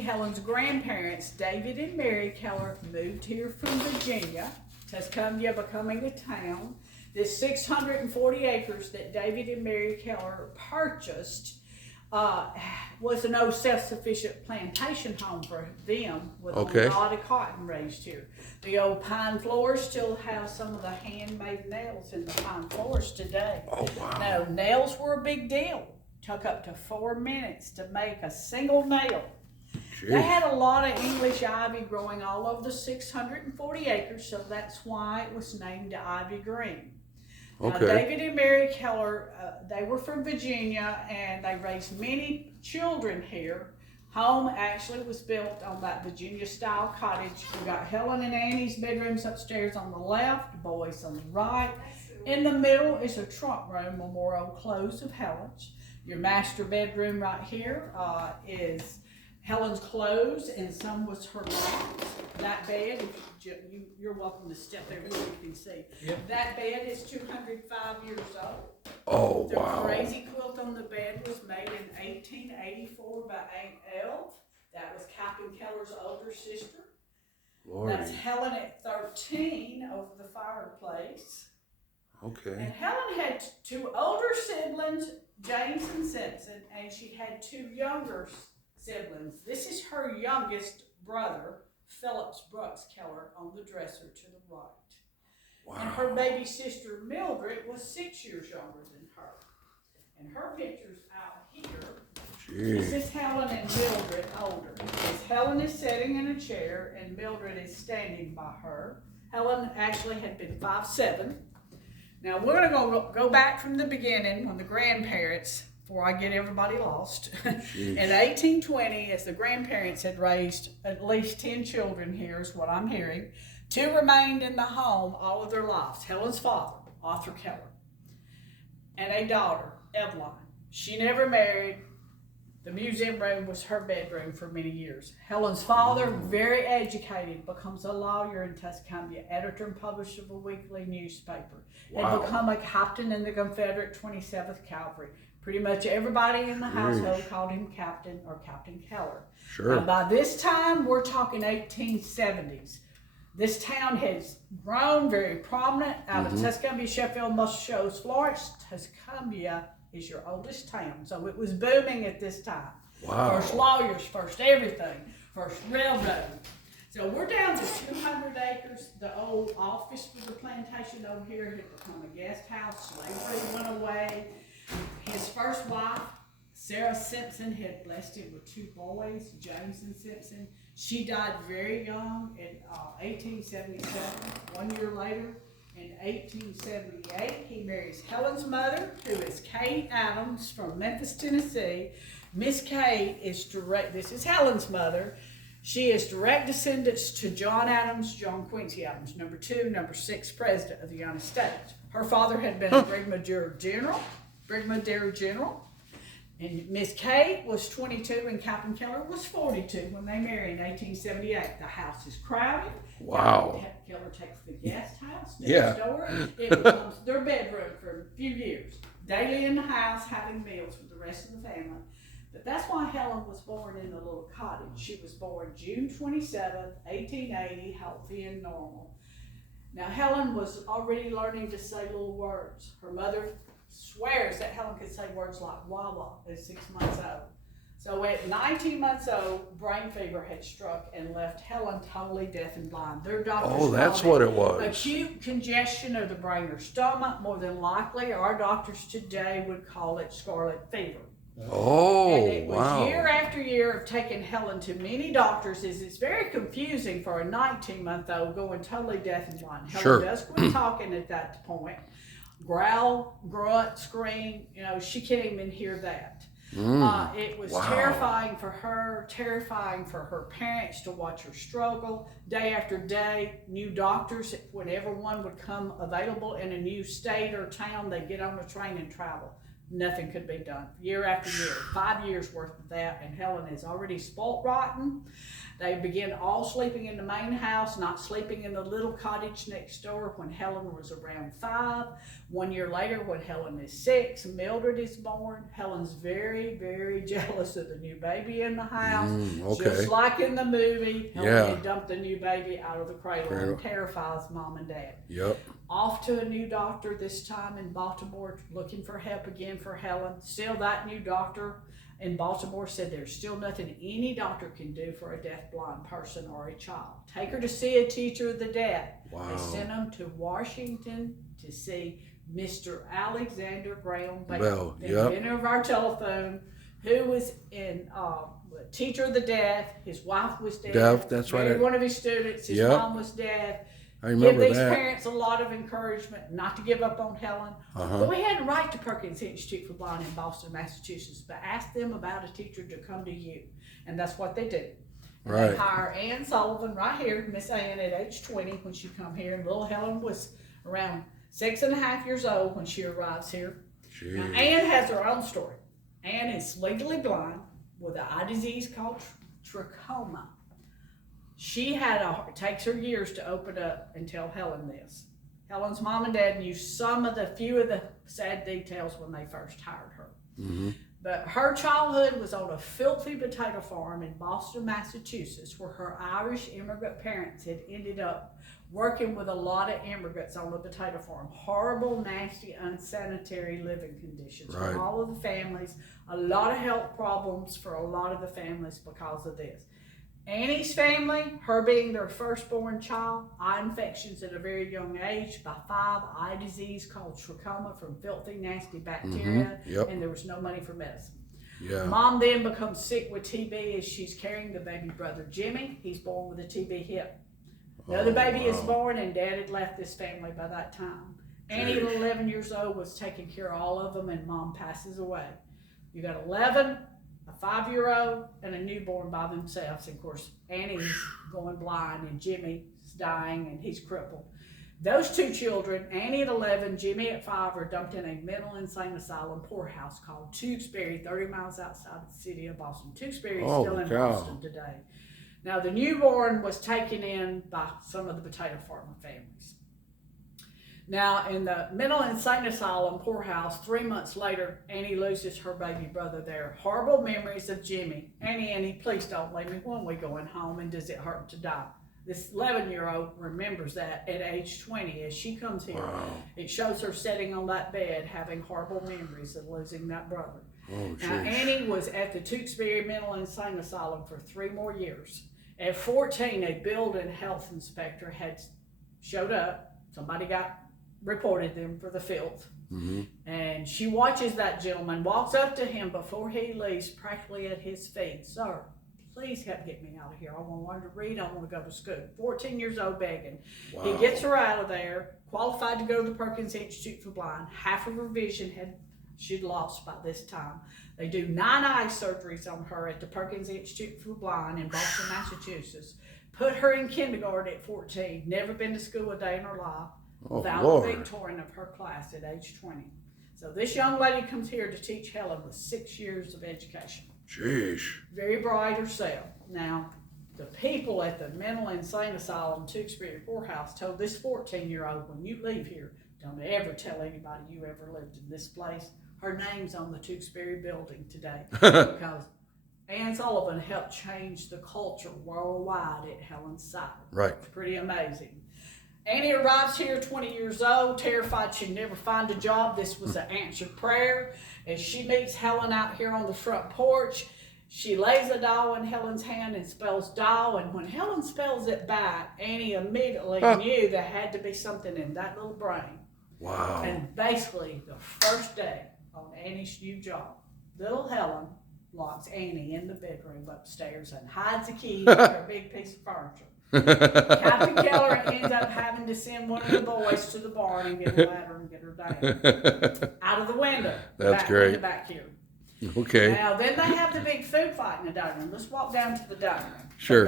Helen's grandparents, David and Mary Keller, moved here from Virginia, Tuscumbia becoming a town. This 640 acres that David and Mary Keller purchased was an old self-sufficient plantation home for them with a lot of cotton raised here. The old pine floors still have some of the handmade nails in the pine floors today. Oh, wow. Now, nails were a big deal. Took up to 4 minutes to make a single nail. Jeez. They had a lot of English ivy growing all over the 640 acres, so that's why it was named Ivy Green. David and Mary Keller, they were from Virginia, and they raised many children here. Home actually was built on that Virginia-style cottage. We got Helen and Annie's bedrooms upstairs on the left, boys on the right. In the middle is a trunk room, memorial clothes of Helen's. Your master bedroom right here is Helen's clothes, and some was her box. That bed, you're welcome to step there so you can see. Yep. That bed is 205 years old. Oh, the wow. The crazy quilt on the bed was made in 1884 by Aunt Elf. That was Captain Keller's older sister. Lordy. That's Helen at 13 over the fireplace. Okay. And Helen had two older siblings, James and Simpson, and she had two younger siblings. This is her youngest brother, Phillips Brooks Keller, on the dresser to the right. Wow. And her baby sister Mildred was 6 years younger than her. And her picture's out here. Jeez. This is Helen and Mildred older. Helen is sitting in a chair and Mildred is standing by her. Helen actually had been 5'7". Now we're gonna go back from the beginning when the grandparents, before I get everybody lost. In 1820, as the grandparents had raised at least 10 children here, is what I'm hearing. 2 remained in the home all of their lives. Helen's father, Arthur Keller, and a daughter, Evelyn. She never married. The museum room was her bedroom for many years. Helen's father, very educated, becomes a lawyer in Tuscumbia, editor and publisher of a weekly newspaper. Wow. Had become a captain in the Confederate 27th Cavalry. Pretty much everybody in the household called him Captain or Captain Keller. Sure. Now, by this time, we're talking 1870s. This town has grown very prominent out of Tuscumbia, Sheffield, Muscle Shoals, Florence. Tuscumbia is your oldest town, so it was booming at this time. Wow. First lawyers, first everything, first railroad. So we're down to 200 acres. The old office for the plantation over here had become a guest house. Slavery went away. His first wife, Sarah Simpson, had blessed him with 2 boys, James and Simpson. She died very young in 1877. 1 year later, in 1878, he marries Helen's mother, who is Kate Adams from Memphis, Tennessee. Miss Kate is direct, this is Helen's mother. She is direct descendants to John Adams, John Quincy Adams, number 2, number 6 president of the United States. Her father had been a brigadier general, and Miss Kate was 22 and Captain Keller was 42 when they married in 1878. The house is crowded. Wow. Keller takes the guest house next door. It becomes their bedroom for a few years. Daily in the house, having meals with the rest of the family. But that's why Helen was born in the little cottage. She was born June 27th, 1880, healthy and normal. Now Helen was already learning to say little words. Her mother swears that Helen could say words like Wawa at 6 months old. So at 19 months old, brain fever had struck and left Helen totally deaf and blind. Their doctors that's what it was. Acute congestion of the brain or stomach, more than likely. Our doctors today would call it scarlet fever. Oh, and it was wow. Year after year of taking Helen to many doctors. It's very confusing for a 19-month-old going totally deaf and blind. Helen does quit talking at that point. Growl, grunt, scream, she can't even hear that. It was terrifying for her, terrifying for her parents to watch her struggle. Day after day, new doctors, whenever one would come available in a new state or town, they'd get on a train and travel. Nothing could be done. Year after year, 5 years worth of that, and Helen is already spoilt rotten. They begin all sleeping in the main house, not sleeping in the little cottage next door when Helen was around 5. 1 year later, when Helen is 6, Mildred is born. Helen's very, very jealous of the new baby in the house. Okay. Just like in the movie, Helen Yeah. had dumped the new baby out of the cradle and terrifies Mom and Dad. Yep. Off to a new doctor, this time in Baltimore, looking for help again for Helen. Still, that new doctor in Baltimore said there's still nothing any doctor can do for a deafblind person or a child. Take her to see a teacher of the deaf. Wow. They sent them to Washington to see Mr. Alexander Graham Bell, the inventor of our telephone, who was in teacher of the deaf. His wife was deaf. That's right. One of his students, his mom was deaf. I remember Give these that. parents a lot of encouragement not to give up on Helen. But we had to write to Perkins Institute for Blind in Boston, Massachusetts, but ask them about a teacher to come to you. And that's what they do. And Right. they hire Ann Sullivan right here, Miss Ann at age 20 when she come here. And little Helen was around 6.5 years old when she arrives here. Jeez. Now, Ann has her own story. Ann is legally blind with an eye disease called trachoma. It takes her years to open up and tell Helen this. Helen's mom and dad knew few of the sad details when they first hired her. But her childhood was on a filthy potato farm in Boston, Massachusetts, where her Irish immigrant parents had ended up working with a lot of immigrants on the potato farm. Horrible, nasty, unsanitary living conditions for all of the families. A lot of health problems for a lot of the families because of this. Annie's family, her being their firstborn child, eye infections at a very young age. By 5, eye disease called trachoma from filthy, nasty bacteria, and there was no money for medicine. Yeah. Mom then becomes sick with TB as she's carrying the baby brother Jimmy. He's born with a TB hip. Another baby is born, and Dad had left this family by that time. Annie, at 11 years old, was taking care of all of them, and Mom passes away. You got 11, a 5-year-old, and a newborn by themselves. And of course, Annie's going blind, and Jimmy's dying, and he's crippled. Those 2 children, Annie at 11, Jimmy at 5, are dumped in a mental insane asylum poorhouse called Tewksbury, 30 miles outside the city of Boston. Tewksbury is still in Boston today. Now, the newborn was taken in by some of the potato farmer families. Now, in the mental insane asylum poorhouse, 3 months later, Annie loses her baby brother there. Horrible memories of Jimmy. Annie, please don't leave me. When we going home, and does it hurt to die? This 11-year-old remembers that at age 20 as she comes here. It shows her sitting on that bed having horrible memories of losing that brother. Now, Annie was at the Tewksbury Mental Insane Asylum for 3 more years. At 14, a building health inspector had showed up. Somebody reported them for the filth. And she watches that gentleman, walks up to him before he leaves, practically at his feet. Sir, please help get me out of here. I want to learn to read. I want to go to school. 14 years old begging. He gets her out of there, qualified to go to the Perkins Institute for Blind. Half of her vision she'd lost by this time. They do 9 eye surgeries on her at the Perkins Institute for Blind in Boston, Massachusetts. Put her in kindergarten at 14. Never been to school a day in her life. Valedictorian of her class at age 20. So this young lady comes here to teach Helen with 6 years of education. Jeez. Very bright herself. Now, the people at the mental insane asylum, Tewksbury Poorhouse, told this 14-year-old, when you leave here, don't ever tell anybody you ever lived in this place. Her name's on the Tewksbury building today because Ann Sullivan helped change the culture worldwide at Helen's side. Right. It's pretty amazing. Annie arrives here 20 years old, terrified she'd never find a job. This was an answered prayer. As she meets Helen out here on the front porch, she lays a doll in Helen's hand and spells doll. And when Helen spells it back, Annie immediately knew there had to be something in that little brain. Wow. And basically, the first day on Annie's new job, little Helen locks Annie in the bedroom upstairs and hides the key in her big piece of furniture. Captain Keller ends up having to send one of the boys to the barn and get a ladder and get her down. Out of the window. That's great. Back here. Okay. Now, then they have the big food fight in the dining room. Let's walk down to the dining room. Sure.